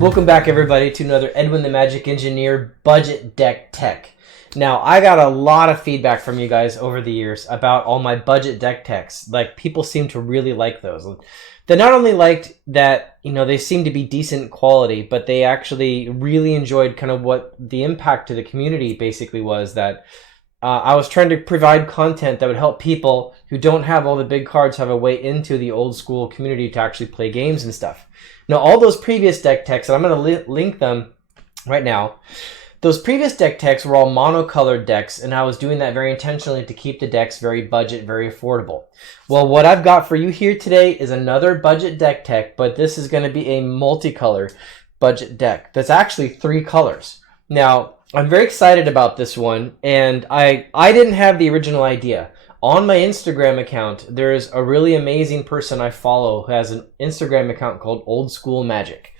Welcome back, everybody, to another Edwin the Magic Engineer budget deck tech. Now, I got a lot of feedback from you guys over the years about all my budget deck techs. Like, people seem to really like those. They not only liked that, they seem to be decent quality, but they actually really enjoyed kind of what the impact to the community basically was, that I was trying to provide content that would help people who don't have all the big cards have a way into the old school community to actually play games and stuff. Now, all those previous deck techs, and I'm going to link them right now, those previous deck techs were all monocolored decks, and I was doing that very intentionally to keep the decks very budget, very affordable. Well, what I've got for you here today is another budget deck tech, but this is going to be a multicolor budget deck that's actually 3 colors. Now, I'm very excited about this one, and I didn't have the original idea. On my Instagram account, there's a really amazing person I follow who has an Instagram account called Old School Magic.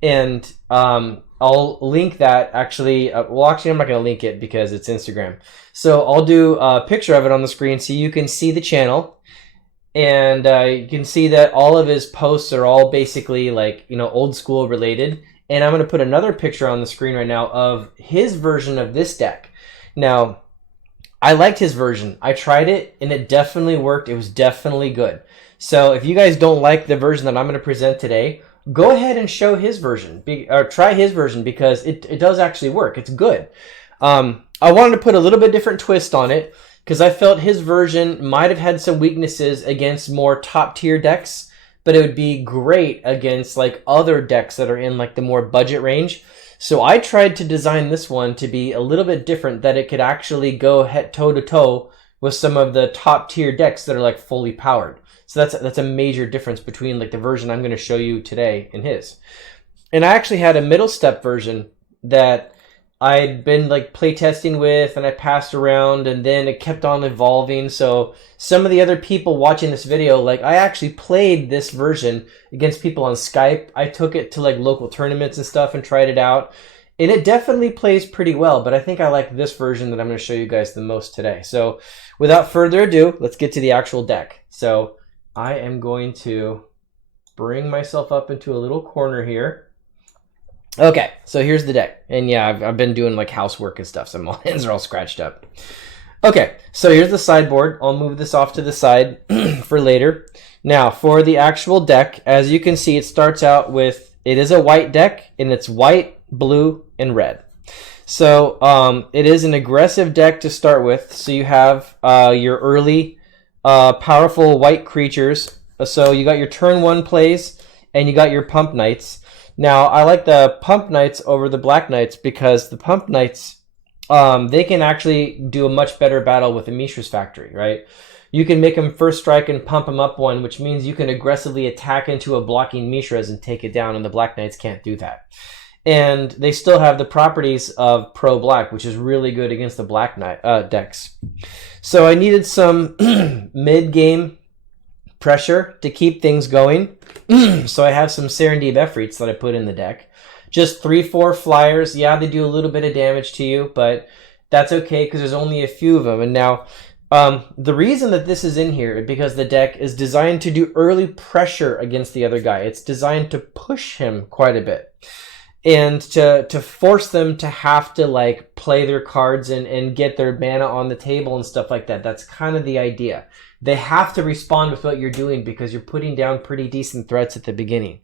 And I'll link that actually. Well, actually, I'm not going to link it because it's Instagram. So I'll do a picture of it on the screen so you can see the channel. And you can see that all of his posts are all basically like, old school related. And I'm going to put another picture on the screen right now of his version of this deck. Now, I liked his version. I tried it, and it definitely worked. It was definitely good. So if you guys don't like the version that I'm going to present today, go ahead and show his version, or try his version, because it does actually work. It's good. I wanted to put a little bit different twist on it, because I felt his version might have had some weaknesses against more top-tier decks, but it would be great against like other decks that are in like the more budget range. So I tried to design this one to be a little bit different, that it could actually go toe-to-toe with some of the top-tier decks that are like fully powered. So that's a major difference between like the version I'm going to show you today and his. And I actually had a middle step version that I'd been like playtesting with, and I passed around, and then it kept on evolving. So some of the other people watching this video, like I actually played this version against people on Skype. I took it to like local tournaments and stuff and tried it out. And it definitely plays pretty well, but I think I like this version that I'm going to show you guys the most today. So without further ado, let's get to the actual deck. So I am going to bring myself up into a little corner here. Okay, so here's the deck. And yeah, I've been doing like housework and stuff, so my hands are all scratched up. Okay, so here's the sideboard. I'll move this off to the side for later. Now, for the actual deck, as you can see, it starts out with, it is a white deck, and it's white, blue, and red. So it is an aggressive deck to start with. So you have your early powerful white creatures. So you got your turn 1 plays, and you got your pump knights. Now, I like the Pump Knights over the Black Knights because the Pump Knights, they can actually do a much better battle with the Mishra's Factory, right? You can make them first strike and pump them up 1, which means you can aggressively attack into a blocking Mishra's and take it down, and the Black Knights can't do that. And they still have the properties of pro-black, which is really good against the Black Knight decks. So I needed some mid-game pressure to keep things going. So I have some Serendib Efreets that I put in the deck. Just 3-4 flyers. Yeah, they do a little bit of damage to you, but that's okay because there's only a few of them. And now the reason that this is in here is because the deck is designed to do early pressure against the other guy. It's designed to push him quite a bit, and to force them to have to like play their cards and get their mana on the table and stuff like that. That's kind of the idea. They have to respond with what you're doing because you're putting down pretty decent threats at the beginning.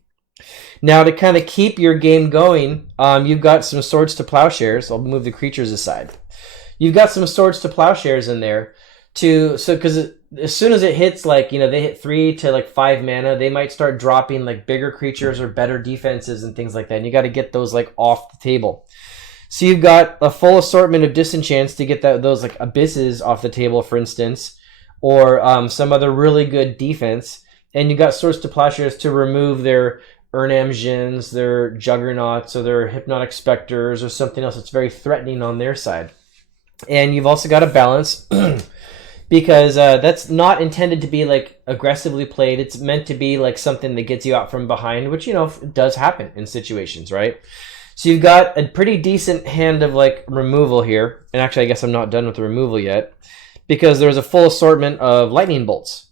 Now, to kind of keep your game going, you've got some Swords to Plowshares. I'll move the creatures aside. You've got some Swords to Plowshares in there because as soon as it hits, like, they hit 3 to like 5 mana, they might start dropping like bigger creatures or better defenses and things like that. And you got to get those like off the table. So you've got a full assortment of disenchants to get those like abysses off the table, for instance, or some other really good defense. And you got Swords to Plowshares to remove their Urnam Djinns, their Juggernauts, or their Hypnotic Specters, or something else that's very threatening on their side. And you've also got a balance because that's not intended to be like aggressively played. It's meant to be like something that gets you out from behind, which, does happen in situations, right? So you've got a pretty decent hand of like removal here. And actually, I guess I'm not done with the removal yet, because there's a full assortment of lightning bolts.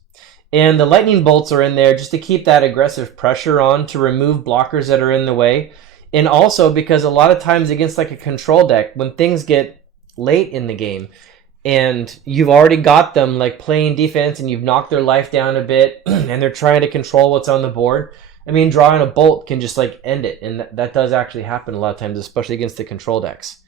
And the lightning bolts are in there just to keep that aggressive pressure on, to remove blockers that are in the way. And also because a lot of times against like a control deck, when things get late in the game and you've already got them like playing defense and you've knocked their life down a bit and they're trying to control what's on the board, I mean, drawing a bolt can just like end it. And that does actually happen a lot of times, especially against the control decks.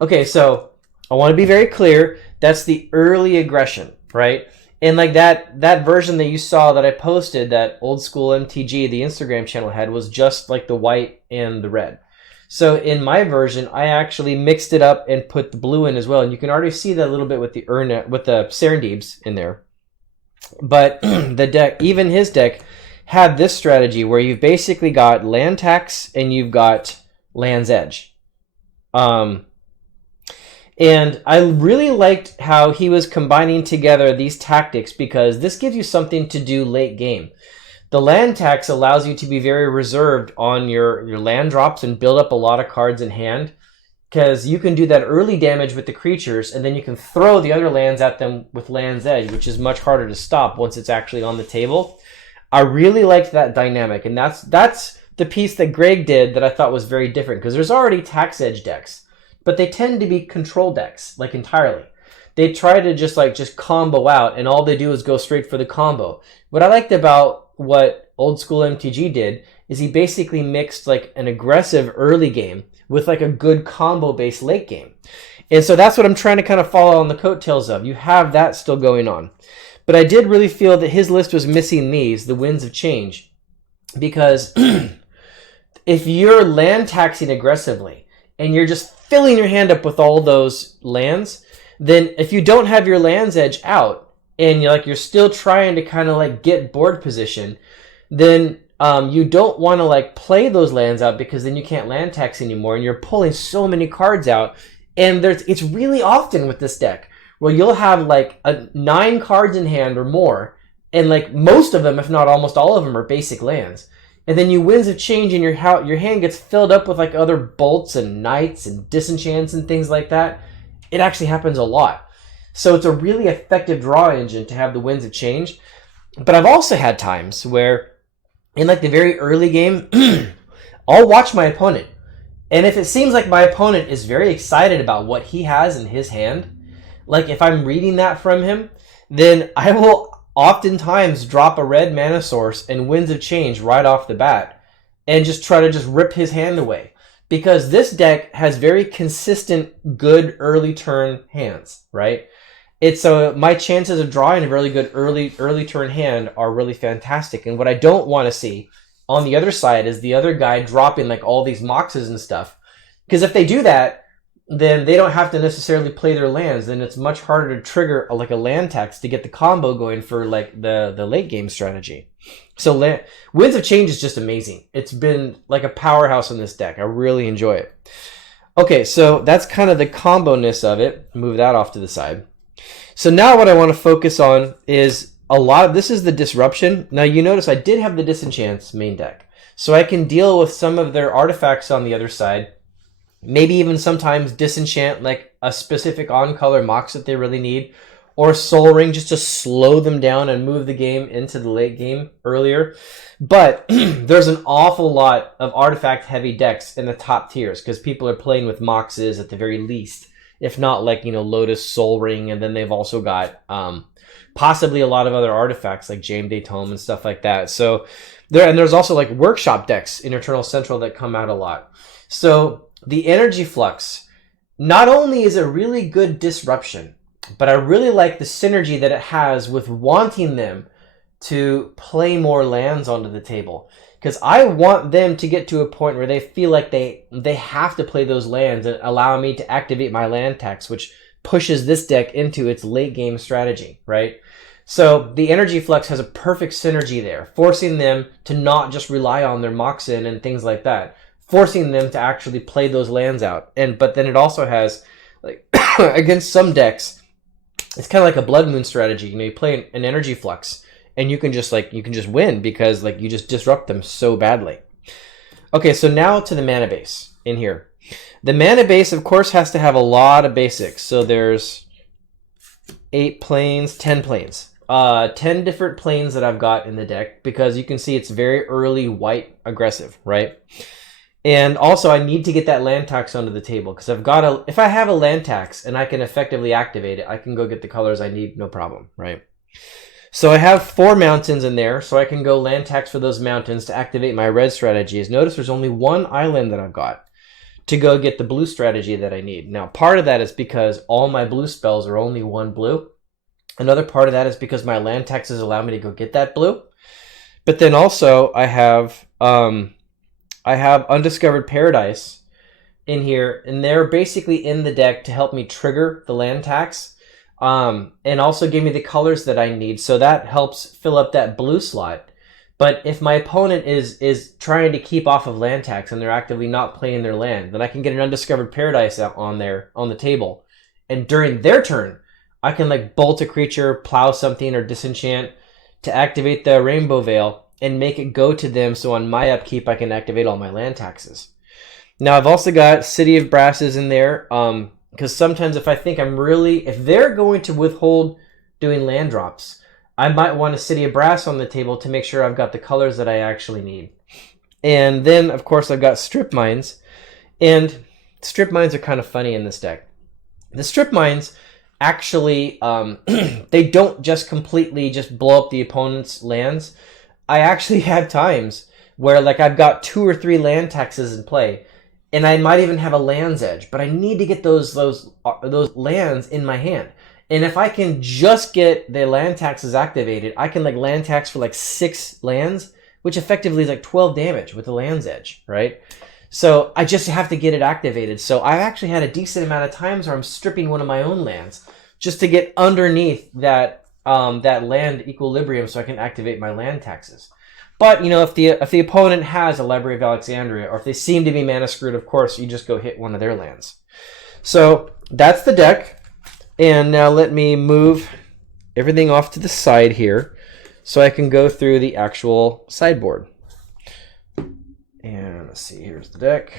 Okay, so I want to be very clear. That's the early aggression, right? And like that version that you saw that I posted, that old school MTG, the Instagram channel had, was just like the white and the red. So in my version, I actually mixed it up and put the blue in as well. And you can already see that a little bit with the Serendibs in there. But the deck, even his deck, had this strategy where you've basically got land tax and you've got Land's Edge. And I really liked how he was combining together these tactics because this gives you something to do late game. The land tax allows you to be very reserved on your land drops and build up a lot of cards in hand, because you can do that early damage with the creatures and then you can throw the other lands at them with Land's Edge, which is much harder to stop once it's actually on the table. I really liked that dynamic, and that's the piece that Greg did that I thought was very different, because there's already tax edge decks, but they tend to be control decks, like entirely. They try to just combo out, and all they do is go straight for the combo. What I liked about what old school MTG did is he basically mixed like an aggressive early game with like a good combo based late game. And so that's what I'm trying to kind of follow on the coattails of. You have that still going on. But I did really feel that his list was missing these, the Winds of Change, because if you're land taxing aggressively and you're just filling your hand up with all those lands, then if you don't have your Land's Edge out and you're still trying to kind of like get board position, then you don't want to like play those lands out, because then you can't land tax anymore and you're pulling so many cards out. And it's really often with this deck where you'll have like 9 cards in hand or more, and like most of them, if not almost all of them, are basic lands. And then you Winds of Change and your hand gets filled up with like other bolts and knights and disenchants and things like that. It actually happens a lot. So it's a really effective draw engine to have the Winds of Change. But I've also had times where in like the very early game, I'll watch my opponent. And if it seems like my opponent is very excited about what he has in his hand, like if I'm reading that from him, then I will oftentimes drop a red mana source and Winds of Change right off the bat and just try to rip his hand away. Because this deck has very consistent, good early turn hands, right? So my chances of drawing a really good early turn hand are really fantastic. And what I don't want to see on the other side is the other guy dropping like all these moxes and stuff. Because if they do that, then they don't have to necessarily play their lands. Then it's much harder to trigger like a land tax to get the combo going for like the late game strategy. So Winds of Change is just amazing. It's been like a powerhouse in this deck. I really enjoy it. Okay, so that's kind of the combo-ness of it. Move that off to the side. So now what I want to focus on is this is the disruption. Now you notice I did have the Disenchants main deck. So I can deal with some of their artifacts on the other side. Maybe even sometimes disenchant like a specific on-color mox that they really need, or Soul Ring just to slow them down and move the game into the late game earlier. But there's an awful lot of artifact-heavy decks in the top tiers because people are playing with moxes at the very least, if not like, Lotus, Soul Ring, and then they've also got possibly a lot of other artifacts like Jame Tome and stuff like that. So there's also like workshop decks in Eternal Central that come out a lot. So the Energy Flux, not only is it really good disruption, but I really like the synergy that it has with wanting them to play more lands onto the table. Because I want them to get to a point where they feel like they have to play those lands and allow me to activate my land tax, which pushes this deck into its late game strategy, right? So the Energy Flux has a perfect synergy there, forcing them to not just rely on their Moxen and things like that, forcing them to actually play those lands out. But then it also has, like, against some decks, it's kind of like a Blood Moon strategy. You play an Energy Flux, and you can just win because like you just disrupt them so badly. Okay, so now to the mana base in here. The mana base, of course, has to have a lot of basics. So there's 8 planes, 10 planes. 10 different planes that I've got in the deck because you can see it's very early white aggressive, right? And also, I need to get that land tax onto the table because if I have a land tax and I can effectively activate it, I can go get the colors I need, no problem, right? So I have 4 mountains in there, so I can go land tax for those mountains to activate my red strategies. Notice there's only 1 island that I've got to go get the blue strategy that I need. Now, part of that is because all my blue spells are only 1 blue. Another part of that is because my land taxes allow me to go get that blue. But then also I have Undiscovered Paradise in here, and they're basically in the deck to help me trigger the land tax. And also give me the colors that I need, so that helps fill up that blue slot. But if my opponent is trying to keep off of land tax and they're actively not playing their land, then I can get an Undiscovered Paradise out on the table, and during their turn, I can like bolt a creature, plow something, or disenchant to activate the Rainbow Vale and make it go to them. So on my upkeep, I can activate all my land taxes. Now I've also got City of Brasses in there. Because sometimes if they're going to withhold doing land drops, I might want a City of Brass on the table to make sure I've got the colors that I actually need. And then, of course, I've got Strip Mines. And Strip Mines are kind of funny in this deck. The Strip Mines actually, they don't just completely just blow up the opponent's lands. I actually had times where like I've got 2 or 3 land taxes in play, and I might even have a Land's Edge, but I need to get those lands in my hand. And if I can just get the land taxes activated, I can like land tax for like 6 lands, which effectively is like 12 damage with the Land's Edge, right? So I just have to get it activated. So I've actually had a decent amount of times where I'm stripping one of my own lands just to get underneath that land equilibrium so I can activate my land taxes. But, you know, if the opponent has a Library of Alexandria, or if they seem to be mana screwed, of course, you just go hit one of their lands. So that's the deck. And now let me move everything off to the side here so I can go through the actual sideboard. And let's see, here's the deck.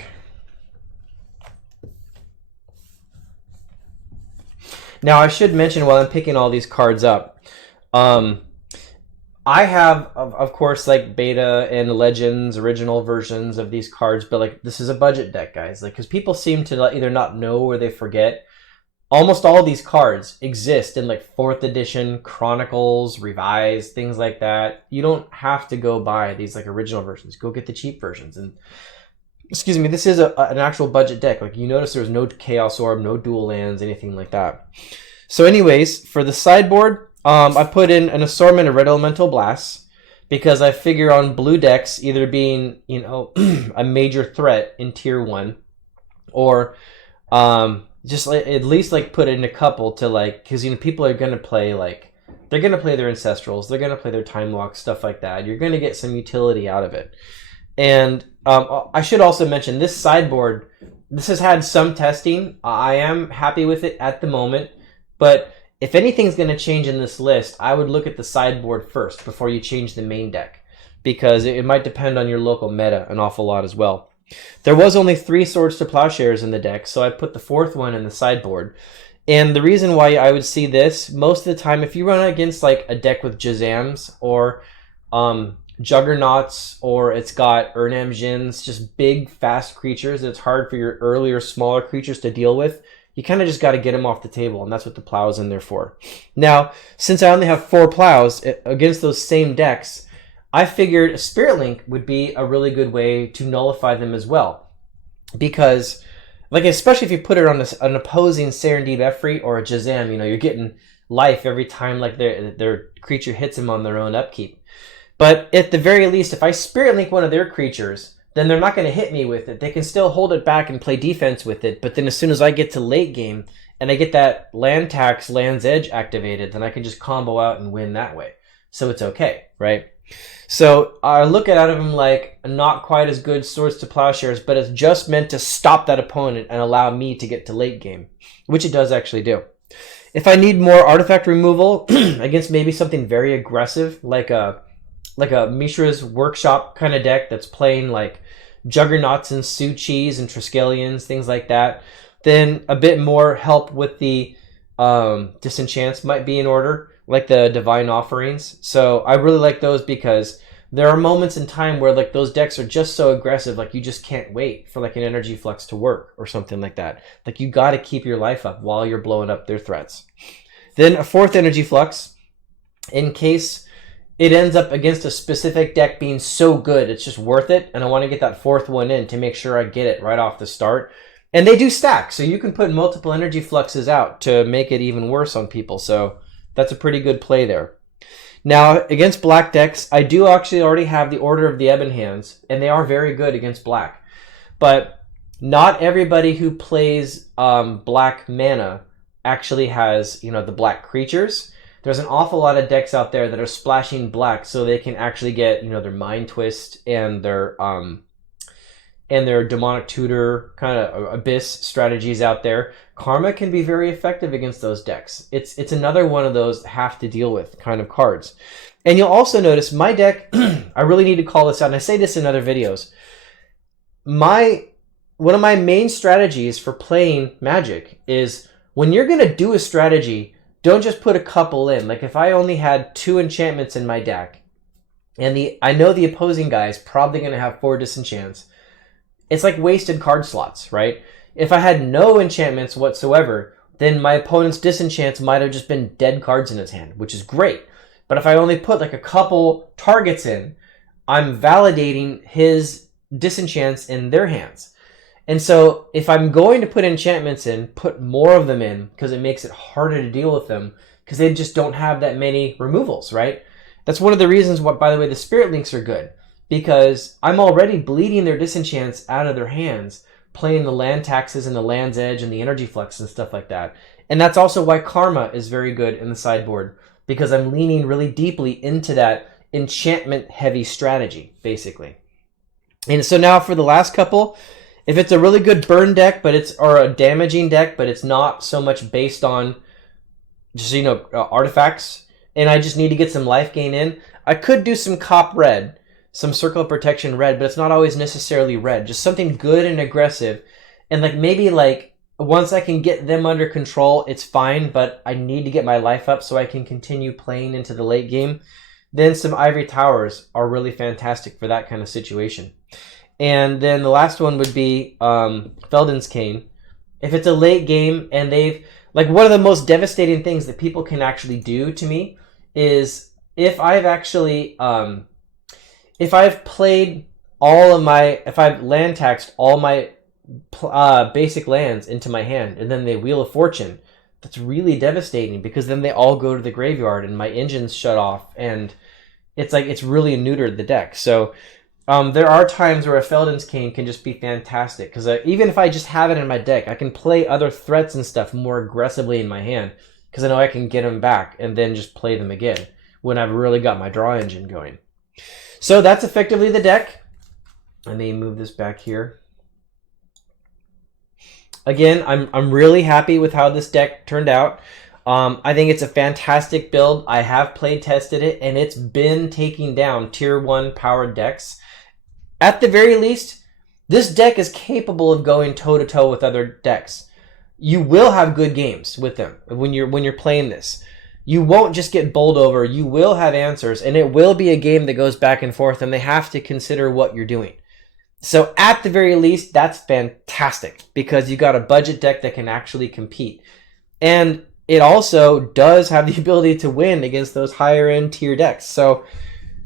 Now, I should mention while I'm picking all these cards up, I have, of course, like beta and legends, original versions of these cards, but like this is a budget deck, guys. Like, because people seem to either not know or they forget. Almost all of these cards exist in like 4th edition, Chronicles, Revised, things like that. You don't have to go buy these like original versions. Go get the cheap versions. And excuse me, this is an actual budget deck. Like you notice there's no Chaos Orb, no dual lands, anything like that. So anyways, for the sideboard, I put in an assortment of Red Elemental Blasts because I figure on blue decks either being, you know, a major threat in tier 1, or just like at least like put in a couple to like, because you know people are gonna play like they're gonna play their Ancestrals, they're gonna play their Time Walk, stuff like that. You're gonna get some utility out of it. And I should also mention this sideboard. This has had some testing. I am happy with it at the moment, but if anything's going to change in this list, I would look at the sideboard first before you change the main deck, because it might depend on your local meta an awful lot as well. There was only 3 Swords to Plowshares in the deck, so I put the 4th one in the sideboard. And the reason why I would see this, most of the time, if you run against like a deck with Jazams or Juggernauts, or it's got Urnam Djinns, just big, fast creatures, it's hard for your earlier, smaller creatures to deal with, you kind of just got to get them off the table, and that's what the plow is in there for. Now, since I only have 4 plows against those same decks, I figured a Spirit Link would be a really good way to nullify them as well. Because, like, especially if you put it on an opposing Serendib Efreet or a Jazam, you know, you're getting life every time like their creature hits them on their own upkeep. But at the very least, if I Spirit Link one of their creatures, then they're not going to hit me with it. They can still hold it back and play defense with it. But then as soon as I get to late game and I get that land tax, Land's Edge activated, then I can just combo out and win that way. So it's okay, right? So I look at them like not quite as good Swords to Plowshares, but it's just meant to stop that opponent and allow me to get to late game, which it does actually do. If I need more artifact removal against maybe something very aggressive, like a Mishra's Workshop kind of deck that's playing like Juggernauts and Su-Chis and Triskelions, things like that, then a bit more help with the disenchants might be in order, like the Divine Offerings. So I really like those because there are moments in time where like those decks are just so aggressive, like you just can't wait for like an energy flux to work or something like that. Like you got to keep your life up while you're blowing up their threats. Then a fourth energy flux, in case it ends up against a specific deck being so good it's just worth it, and I want to get that fourth one in to make sure I get it right off the start. And they do stack, so you can put multiple energy fluxes out to make it even worse on people, so that's a pretty good play there. Now, against black decks, I do actually already have the Order of the Ebon Hands, and they are very good against black. But not everybody who plays black mana actually has, you know, the black creatures. There's an awful lot of decks out there that are splashing black so they can actually get, you know, their Mind Twist and their Demonic Tutor kind of Abyss strategies out there. Karma can be very effective against those decks. It's another one of those have to deal with kind of cards. And you'll also notice my deck, I really need to call this out, and I say this in other videos. One of my main strategies for playing Magic is when you're going to do a strategy, don't just put a couple in. Like if I only had 2 enchantments in my deck, and I know the opposing guy is probably going to have 4 disenchants, it's like wasted card slots, right? If I had no enchantments whatsoever, then my opponent's disenchants might have just been dead cards in his hand, which is great. But if I only put like a couple targets in, I'm validating his disenchants in their hands. And so if I'm going to put enchantments in, put more of them in, because it makes it harder to deal with them, because they just don't have that many removals, right? That's one of the reasons why, by the way, the Spirit Links are good, because I'm already bleeding their disenchants out of their hands, playing the land taxes and the Land's Edge and the energy flux and stuff like that. And that's also why Karma is very good in the sideboard, because I'm leaning really deeply into that enchantment heavy strategy, basically. And so now for the last couple, if it's a really good burn deck, or a damaging deck, but it's not so much based on just, you know, artifacts, and I just need to get some life gain in, I could do some Cop Red, some Circle of Protection red, but it's not always necessarily red. Just something good and aggressive. And like maybe like once I can get them under control, it's fine, but I need to get my life up so I can continue playing into the late game. Then some Ivory Towers are really fantastic for that kind of situation. And then the last one would be Felden's Cane. If it's a late game and they've... Like one of the most devastating things that people can actually do to me is if I've actually... if I've played if I've land taxed all my basic lands into my hand and then they Wheel of Fortune, that's really devastating because then they all go to the graveyard and my engines shut off and it's like it's really neutered the deck. So there are times where a Felden's Cane can just be fantastic because even if I just have it in my deck, I can play other threats and stuff more aggressively in my hand because I know I can get them back and then just play them again when I've really got my draw engine going. So that's effectively the deck. Let me move this back here. Again, I'm really happy with how this deck turned out. I think it's a fantastic build. I have play tested it, and it's been taking down tier 1 powered decks. At the very least, this deck is capable of going toe-to-toe with other decks. You will have good games with them when you're playing this. You won't just get bowled over. You will have answers, and it will be a game that goes back and forth, and they have to consider what you're doing. So at the very least, that's fantastic because you got a budget deck that can actually compete. And it also does have the ability to win against those higher-end tier decks. So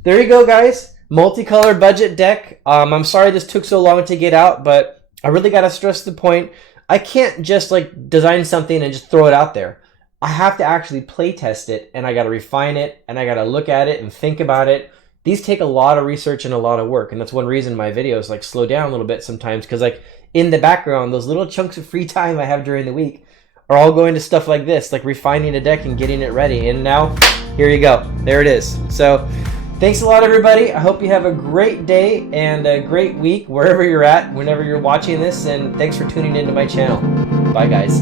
there you go, guys. Multicolor budget deck. I'm sorry this took so long to get out, but I really got to stress the point. I can't just like design something and just throw it out there. I have to actually play test it, and I got to refine it, and I got to look at it and think about it. These take a lot of research and a lot of work, and that's one reason my videos like slow down a little bit sometimes, because like in the background, those little chunks of free time I have during the week are all going to stuff like this, like refining a deck and getting it ready. And now, here you go. There it is. So, thanks a lot, everybody. I hope you have a great day and a great week wherever you're at, whenever you're watching this, and thanks for tuning into my channel. Bye, guys.